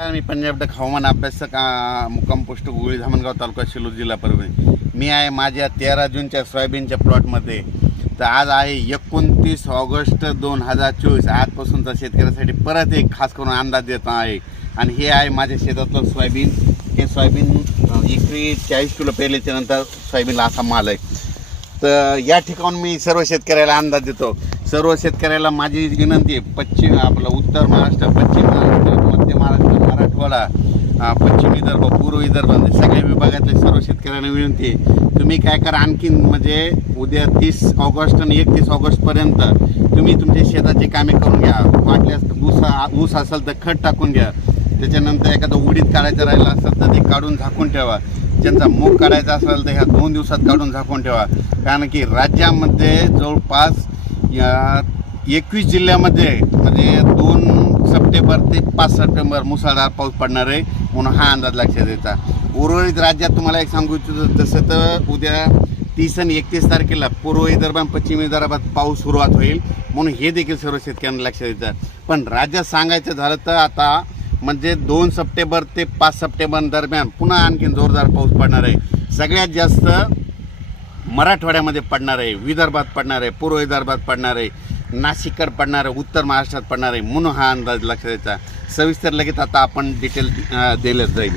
मी Punjab duck हवामान अभ्यासक मुक्काम पोस्ट गुगळी धामणगाव तालुका शिरूर जिल्हा परभणी. मी आहे माझ्या 13 जूनच्या सोयाबीनच्या प्लॉटमध्ये. तर आज आहे 29 ऑगस्ट 2024. आजपासूनचा शेतकऱ्यासाठी परत एक खास करून अंदाज देत आहे. आणि हे आहे माझ्या शेतातलं सोयाबीन. हे सोयाबीन एकरी 40 किलो पेरल्याच्या नंतर सोयाबीनला असा माल आहे. तर या ठिकाणून मी सर्व शेतकऱ्याला अंदाज देतो. सर्व शेतकऱ्याला माझी विनंती आहे, आपलं उत्तर महाराष्ट्र, पश्चिम महाराष्ट्र, मध्य महाराष्ट्र, मराठवाडा, पश्चिम विदर्भ, पूर्व विदर्भ सगळ्या विभागातल्या सर्व शेतकऱ्यांना विनंती आहे, तुम्ही काय करा, आणखीन म्हणजे उद्या 30 ऑगस्ट आणि 31 ऑगस्टपर्यंत तुम्ही तुमच्या शेताची कामे करून घ्या. वाटल्यास ऊस असेल तर खत टाकून घ्या. त्याच्यानंतर एखादं उडीद काढायचं राहिलं असेल तर ते काढून झाकून ठेवा. ज्यांचा मूग काढायचा असेल तर ह्या 2 दिवसात काढून झाकून ठेवा. कारण की राज्यामध्ये जवळपास या 21 जिल्ह्यामध्ये म्हणजे 2 सप्टेंबर ते 5 सप्टेंबर मुसळधार पाऊस पडणार आहे म्हणून हा अंदाज लक्षात द्यायचा. उर्वरित राज्यात तुम्हाला एक सांगू इच्छितो, तसं तर उद्या 30 आणि 31 तारखेला पूर्व विदर्भ आणि पश्चिम विदर्भात पाऊस सुरुवात होईल म्हणून हे देखील सर्व शेतकऱ्यांना लक्षात द्यायचं. पण राज्यात सांगायचं झालं तर आता म्हणजे 2 सप्टेंबर ते 5 सप्टेंबर दरम्यान पुन्हा आणखीन जोरदार पाऊस पडणार आहे. सगळ्यात जास्त मराठवाड्यामध्ये पडणार आहे, विदर्भात पडणार आहे, पूर्व विदर्भात पडणार आहे, नाशिककडे पडणार आहे, उत्तर महाराष्ट्रात पडणार आहे म्हणून हा अंदाज लक्षात द्यायचा. सविस्तर लगेच आता आपण डिटेल दिलंच जाईल.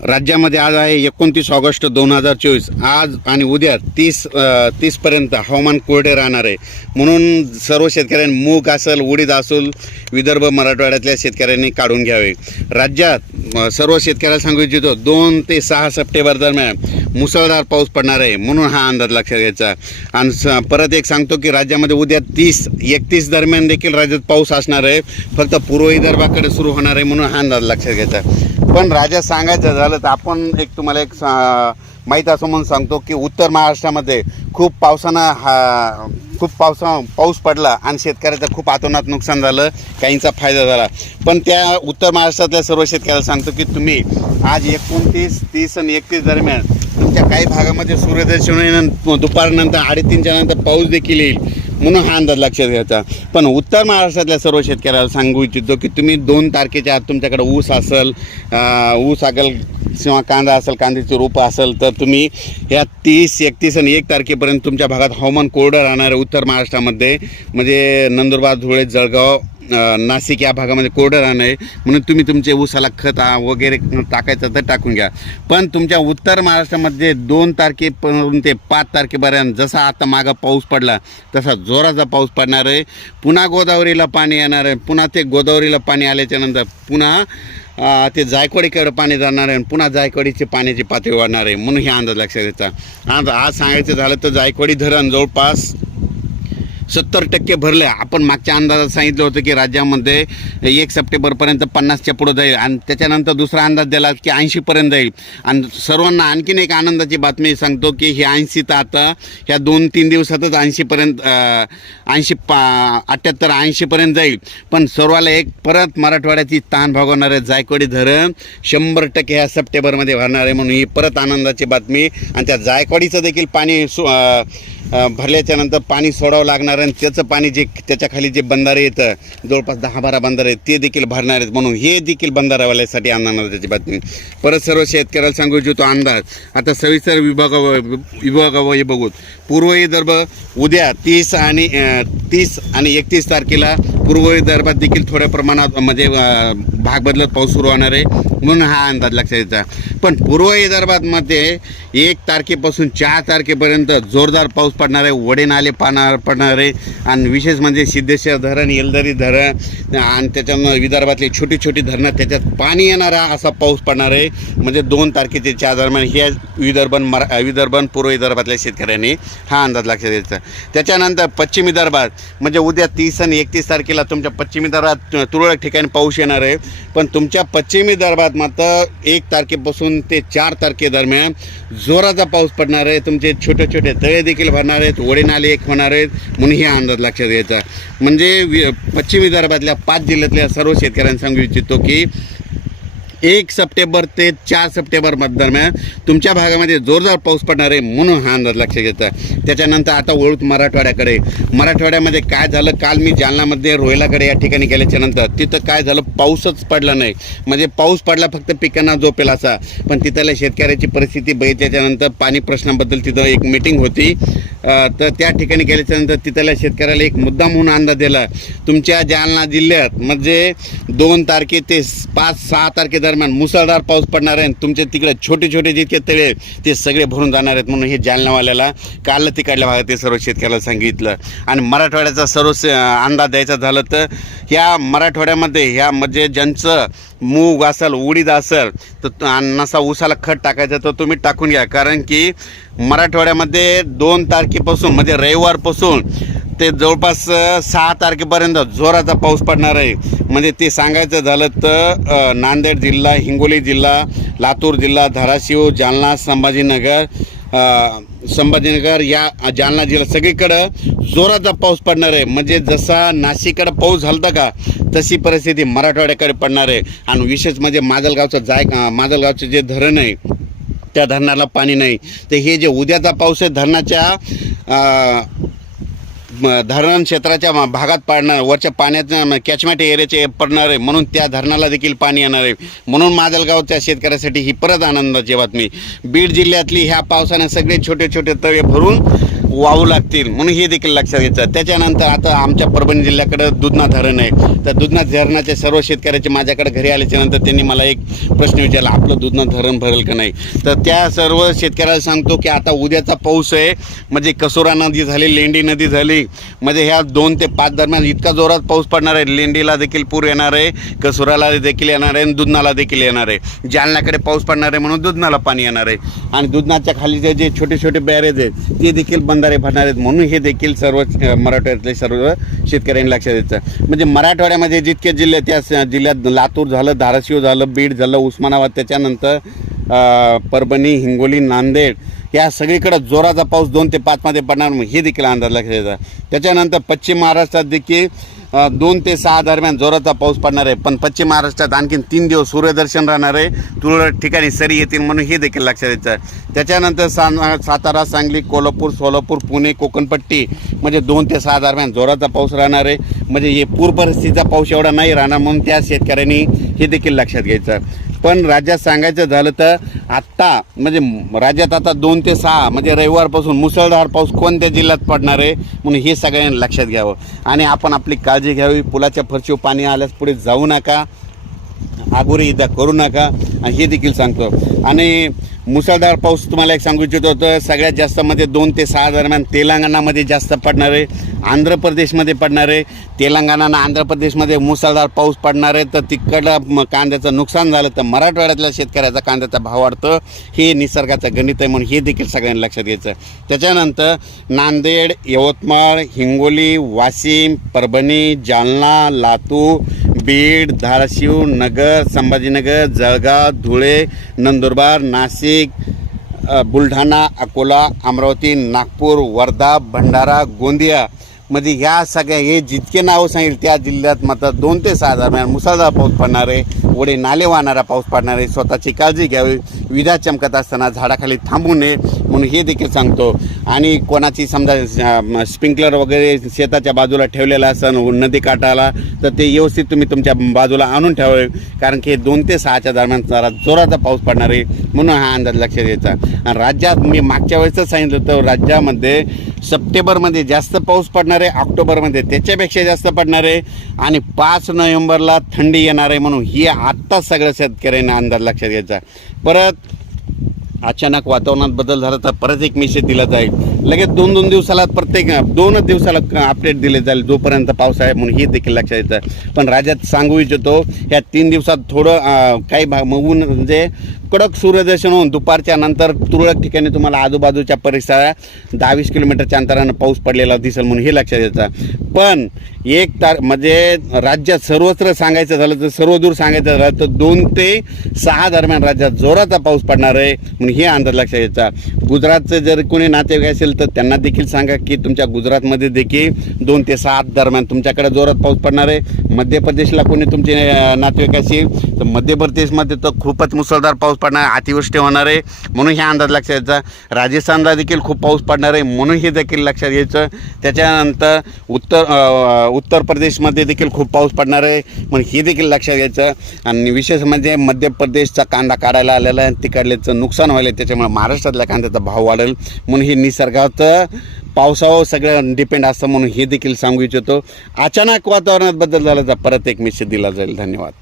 राज्यामध्ये आज आहे 29 ऑगस्ट 2024. आज आणि उद्या 30पर्यंत हवामान कोरडे राहणार आहे म्हणून सर्व शेतकऱ्यांनी मूग असेल, उडीद असेल, विदर्भ मराठवाड्यातल्या शेतकऱ्यांनी काढून घ्यावे. राज्यात सर्व शेतकऱ्याला सांगू इच्छितो 2 ते 6 सप्टेंबर दरम्यान मुसळधार पाऊस पडणार आहे म्हणून हा अंदाज लक्षात घ्यायचा. आणि परत एक सांगतो की राज्यामध्ये उद्या 30-31 दरम्यान देखील राज्यात पाऊस असणार आहे. फक्त पूर्व विदर्भाकडे सुरू होणार आहे म्हणून हा अंदाज लक्षात घ्यायचा. पण राज्यात सांगायचं झालं तर आपण तुम्हाला एक माहीत असं म्हणून सांगतो की उत्तर महाराष्ट्रामध्ये खूप पाऊस पडला आणि शेतकऱ्याचं खूप अतोनात नुकसान झालं, काहींचा फायदा झाला. पण त्या उत्तर महाराष्ट्रातल्या सर्व शेतकऱ्याला सांगतो की तुम्ही आज 29, 30 आणि 31 दरम्यान तुमच्या काही भागामध्ये सूर्यदर्शन दुपारनंतर 3:30च्या नंतर पाऊस देखील येईल म्हणून हा अंदाज लक्षात घ्यायचा. पण उत्तर महाराष्ट्रातल्या सर्व शेतकऱ्याला सांगू इच्छितो की तुम्ही 2 तारखेच्या आत तुमच्याकडे ऊस असेल किंवा कांदा असेल, कांद्याची रोपं असेल तर तुम्ही ह्या 30, 31 आणि 1 तारखेपर्यंत तुमच्या भागात हवामान कोरडं राहणार आहे. उत्तर महाराष्ट्रामध्ये म्हणजे नंदुरबार, धुळे, जळगाव, नाशिक या भागामध्ये कोरडं राहणं आहे म्हणून तुम्ही तुमचे ऊसाला खत वगैरे टाकायचं तर टाकून घ्या. पण तुमच्या उत्तर महाराष्ट्रामध्ये 2 तारखेपासून ते 5 तारखेपर्यंत जसा आता मागं पाऊस पडला तसा जोराचा पाऊस पडणार आहे. पुन्हा गोदावरीला पाणी येणार आहे. पुन्हा ते गोदावरीला पाणी आल्याच्यानंतर पुन्हा ते जायकवाडीकडे पाणी जाणार आहे. पुन्हा जायकवाडीची पाण्याची पातळी वाढणार आहे म्हणून हे अंदाज लक्षात घ्यायचा. आज सांगायचं झालं तर जायकवाडी धरण जवळपास 70% भरले. आपण मागच्या अंदाजात सांगितलं होतं की राज्यामध्ये 1 सप्टेंबरपर्यंत 50च्या पुढं जाईल आणि त्याच्यानंतर दुसरा अंदाज दिला की 80पर्यंत जाईल. आणि सर्वांना आणखीन एक आनंदाची बातमी सांगतो की हे 80 तर आता ह्या 2-3 दिवसातच 80पर्यंत 78-80पर्यंत जाईल. पण सर्वाला एक परत मराठवाड्याची ताण भागवणार आहे. जायकवाडी धरण 100% ह्या सप्टेंबरमध्ये भरणार आहे म्हणून ही परत आनंदाची बातमी. आणि त्या जायकवाडीचं देखील पाणी भरल्याच्या नंतर पाणी सोडावं लागणार आणि त्याचं पाणी जे त्याच्याखाली जे बंधारे येतं जवळपास 10-12 बंधारे ते देखील भरणार आहेत म्हणून हे देखील बंधारावाल्यासाठी आनंदाची बातमी. परत सर्व शेतकऱ्याला सांगू इच्छितो अंदाज आता सविस्तर विभागावर बघू. पूर्व विदर्भ उद्या 30 आणि 31 तारखेला पूर्व विदर्भात देखील थोड्या प्रमाणात म्हणजे भाग बदलत पाऊस सुरू होणार आहे म्हणून हा अंदाज लक्षात द्यायचा. पण पूर्व विदर्भामध्ये 1 तारखेपासून 4 तारखेपर्यंत जोरदार पाऊस पडणार आहे. वडे नाले पडणार आहे आणि विशेष म्हणजे सिद्धेश्वर धरण, येलदरी धरण आणि त्याच्यानं विदर्भातली छोटी छोटी धरणं त्याच्यात पाणी येणारा असा पाऊस पडणार आहे. म्हणजे 2 तारखेचे 4 दरम्यान हे विदर्भ पूर्व विदर्भातल्या शेतकऱ्यांनी हा अंदाज लक्षात द्यायचा. त्याच्यानंतर पश्चिम विदर्भात म्हणजे उद्या 30 आणि 31 तारखेला तुमच्या पश्चिम विदर्भात तुरळक ठिकाणी पाऊस येणार आहे. पण तुमच्या पश्चिम विदर्भात मात्र 1 तारखेपासून ते 4 तारखेदरम्यान जोराचा पाऊस पडणार आहे. तुमचे छोटे छोटे तळे देखील भरणार आहेत, वडे नाले एक होणार आहेत म्हणून हे अंदाज लक्षात घ्यायचा. म्हणजे पश्चिम विदर्भातल्या 5 जिल्ह्यातल्या सर्व शेतकऱ्यांना सांगू इच्छितो की 1 सप्टेंबर ते 4 सप्टेंबर दरम्यान तुमच्या भागामध्ये जोरदार पाऊस पडणार आहे म्हणून हा अंदाज लक्षात घ्यायचा. त्याच्यानंतर आता वळूत मराठवाड्याकडे. मराठवाड्यामध्ये काय झालं, काल मी जालनामध्ये रोहिलाकडे या ठिकाणी गेल्याच्या नंतर तिथं काय झालं, पाऊसच पडला नाही. म्हणजे पाऊस पडला फक्त पिकांना झोपेल असा, पण तिथल्या शेतकऱ्याची परिस्थिती बघितल्याच्यानंतर पाणी प्रश्नाबद्दल तिथं एक मीटिंग होती. तर त्या ठिकाणी गेल्याच्यानंतर तिथल्या शेतकऱ्याला एक मुद्दा म्हणून अंदाज दिला, तुमच्या जालना जिल्ह्यात म्हणजे 2 तारखे ते 5-6 तारखे दरम्यान मुसळधार पाऊस पडणार आहे. तुमच्या तिकडे छोटे छोटे जितके तळे आहेत ते सगळे भरून जाणार आहेत म्हणून हे जालनावाल्याला काल तिकडल्या भागात ते सर्व शेतकऱ्याला सांगितलं. आणि मराठवाड्याचा सर्व अंदाज द्यायचा झालं तर ह्या मराठवाड्यामध्ये ह्या म्हणजे ज्यांचं मूग असेल, उडीद असेल तर नसा ऊसाला खत टाकायचं तर तुम्ही टाकून घ्या. कारण की मराठवाड्यामध्ये 2 तारखेपासून म्हणजे रविवारपासून ते जवळपास 6 तारखेपर्यंत जोराचा पाऊस पडणार आहे. म्हणजे ते सांगायचं झालं तर नांदेड जिल्हा, हिंगोली जिल्हा, लातूर जिल्हा, धाराशिव, जालना, संभाजीनगर या जालना जिल्हा सगळीकडं जोराचा पाऊस पडणार आहे. म्हणजे जसा नाशिककडे पाऊस झाला का तशी परिस्थिती मराठवाड्याकडे पडणार आहे. आणि विशेष म्हणजे माजलगावचं जे धरण आहे त्या धरणाला पाणी नाही. तर हे जे उद्याचा पाऊस आहे धरणाच्या धरण क्षेत्राच्या भागात पडणार, वरच्या पाण्याच्या कॅचमेंट एरियाचे पडणार आहे म्हणून त्या धरणाला देखील पाणी येणार आहे. म्हणून माजलगावच्या शेतकऱ्यासाठी ही परत आनंदाची बातमी. बीड जिल्ह्यातली ह्या पावसाने सगळे छोटे छोटे तळे भरून वाहू लागतील म्हणून हे देखील लक्षात घ्यायचं. त्याच्यानंतर आता आमच्या परभणी जिल्ह्याकडं दुधना धरण आहे. तर दुधना धरणाच्या सर्व शेतकऱ्याचे माझ्याकडे घरी आल्याच्या नंतर त्यांनी मला एक प्रश्न विचारला, आपलं दुधना धरण भरेल का नाही. तर त्या सर्व शेतकऱ्याला सांगतो की आता उद्याचा पाऊस आहे म्हणजे कसोरा नदी झाली, लेंडी नदी झाली, म्हणजे ह्या 2 ते 5 दरम्यान इतका जोरात पाऊस पडणार आहे. लेंडीला देखील पूर येणार आहे, कसोराला देखील येणार आहे आणि दुधनाला देखील येणार आहे. जालन्याकडे पाऊस पडणार आहे म्हणून दुधनाला पाणी येणार आहे. आणि दुधनाच्या खालीचे जे छोटे छोटे बॅरेज आहेत ते देखील बंधारे भरणार आहेत म्हणून हे देखील सर्व मराठवाड्यातले सर्व शेतकऱ्यांनी लक्षात द्यायचं. म्हणजे मराठवाड्यामध्ये जितके जिल्हे त्या जिल्ह्यात लातूर झालं, धाराशिव झालं, बीड झालं, उस्मानाबाद, त्याच्यानंतर परभणी, हिंगोली, नांदेड या सगळीकडे जोराचा पाऊस 2 ते 5 मध्ये पडणार हे देखील अंदाज लक्षात द्यायचा. त्याच्यानंतर पश्चिम महाराष्ट्रात देखील 2 ते 6 दरम्यान जोराचा पाऊस पडणार आहे. पण पश्चिम महाराष्ट्रात आणखीन 3 दिवस सूर्यदर्शन राहणार आहे, तुरळक ठिकाणी सरी येतील म्हणून हे देखील लक्षात द्यायचं. त्याच्यानंतर सातारा, सांगली, कोल्हापूर, सोलापूर, पुणे, कोकणपट्टी म्हणजे 2 ते 6 दरम्यान जोराचा पाऊस राहणार आहे. म्हणजे हे पूर परिस्थितीचा पाऊस एवढा नाही राहणार म्हणून त्या शेतकऱ्यांनी हे देखील लक्षात घ्यायचं. पण राज्यात सांगायचं झालं तर आत्ता म्हणजे राज्यात आता 2 ते 6 म्हणजे रविवारपासून मुसळधार पाऊस कोणत्या जिल्ह्यात पडणार आहे म्हणून हे सगळ्यांनी लक्षात घ्यावं. आणि आपण आपली काळजी घ्यावी. पुलाच्या फरशीवर पाणी आल्यास पुढे जाऊ नका, आगोरी इजा करू नका हे देखील सांगतो. आणि मुसळधार पाऊस तुम्हाला एक सांगू इच्छितो तर सगळ्यात जास्त म्हणजे 2 ते 6 दरम्यान तेलंगणामध्ये जास्त पडणार आहे, आंध्र प्रदेशमध्ये पडणार आहे. तेलंगणा आणि आंध्र प्रदेशमध्ये मुसळधार पाऊस पडणार आहे. तर तिकडं कांद्याचं नुकसान झालं तर मराठवाड्यातल्या शेतकऱ्याचा कांद्याचा भाव वाढतं. हे निसर्गाचं गणित आहे म्हणून हे देखील सगळ्यांनी लक्षात घ्यायचं. त्याच्यानंतर नांदेड, यवतमाळ, हिंगोली, वाशिम, परभणी, जालना, लातूर, बीड, धाराशिव, नगर, संभाजीनगर, जळगाव, धुळे, नंदुरबार, नाशिक, बुलढाणा, अकोला, अमरावती, नागपूर, वर्धा, भंडारा, गोंदिया मध्ये ह्या सगळ्या हे जितके नावं सांगितले त्या जिल्ह्यात मात्र 2 ते 6 दरम्यान मुसळधार पाऊस पडणार आहे. ओढे नाले वाहणारा पाऊस पडणार आहे. स्वतःची काळजी घ्यावी. विजा चमकत असताना झाडाखाली थांबू नये म्हणून हे देखील सांगतो. आणि कोणाची समजा स्प्रिंकलर वगैरे शेताच्या बाजूला ठेवलेला असेल नदी काठाला तर ते व्यवस्थित तुम्ही तुमच्या बाजूला आणून ठेवावे. कारण की 2 ते 6च्या दरम्यान जरा जोराचा पाऊस पडणार आहे म्हणून हा अंदाज लक्षात घ्यायचा. आणि राज्यात मी मागच्या वेळेसच सांगितलं होतं राज्यामध्ये सप्टेंबरमध्ये जास्त पाऊस पडणार आहे, ऑक्टोबरमध्ये त्याच्यापेक्षा जास्त पडणार आहे आणि 5 नोव्हेंबरला थंडी येणार आहे म्हणून ही आत्ताच सगळ्या शेतकऱ्यांना अंदाज लक्षात घ्यायचा. परत अचानक वातावरणात बदल झाला तर परत एक मेसेज दिला जाईल. लगेच 2-2 दिवसाला प्रत्येक 2 दिवसाला अपडेट दिले जाईल जोपर्यंत पाऊस आहे म्हणून हे देखील लक्षात येतं. पण राज्यात सांगू इच्छितो ह्या 3 दिवसात थोडं काही भाग ऊन म्हणजे कडक सूर्यदर्शन होऊन दुपारच्या नंतर तुरळक ठिकाणी तुम्हाला आजूबाजूच्या परिसरात 10-20 किलोमीटरच्या अंतरानं पाऊस पडलेला दिसेल म्हणून हे लक्षात येतं. पण म्हणजे राज्यात सर्वत्र सांगायचं झालं तर सर्वदूर सांगायचं झालं तर 2 ते 6 दरम्यान राज्यात जोराचा पाऊस पडणार आहे म्हणून हे अंदाज लक्षात यायचा. गुजरातचं जर कोणी नातेवाईक असेल तर त्यांना देखील सांगा की तुमच्या गुजरातमध्ये देखील 2 ते 7 दरम्यान तुमच्याकडे जोरात पाऊस पडणार आहे. मध्य प्रदेशला कोणी तुमचे नातेवाईक असेल तर मध्य प्रदेशमध्ये तर खूपच मुसळधार पाऊस पडणार आहे, अतिवृष्टी होणार आहे म्हणून हे अंदाज लक्षात घ्यायचा. राजस्थानला देखील खूप पाऊस पडणार आहे म्हणून हे देखील लक्षात घ्यायचं. त्याच्यानंतर उत्तर प्रदेशमध्ये देखील खूप पाऊस पडणार आहे म्हणून हे देखील लक्षात घ्यायचं. आणि विशेष म्हणजे मध्य प्रदेशचा कांदा काढायला आलेला आहे, तिकडल्याचं नुकसान व्हायला, त्याच्यामुळे महाराष्ट्रातल्या कांद्याचा भाव वाढेल म्हणून हे निसर्गाचं पावसावर सगळं डिपेंड असतं म्हणून हे देखील सांगू इच्छितो. अचानक वातावरणात बदल झाला तर परत एक मेसेज दिला जाईल. धन्यवाद.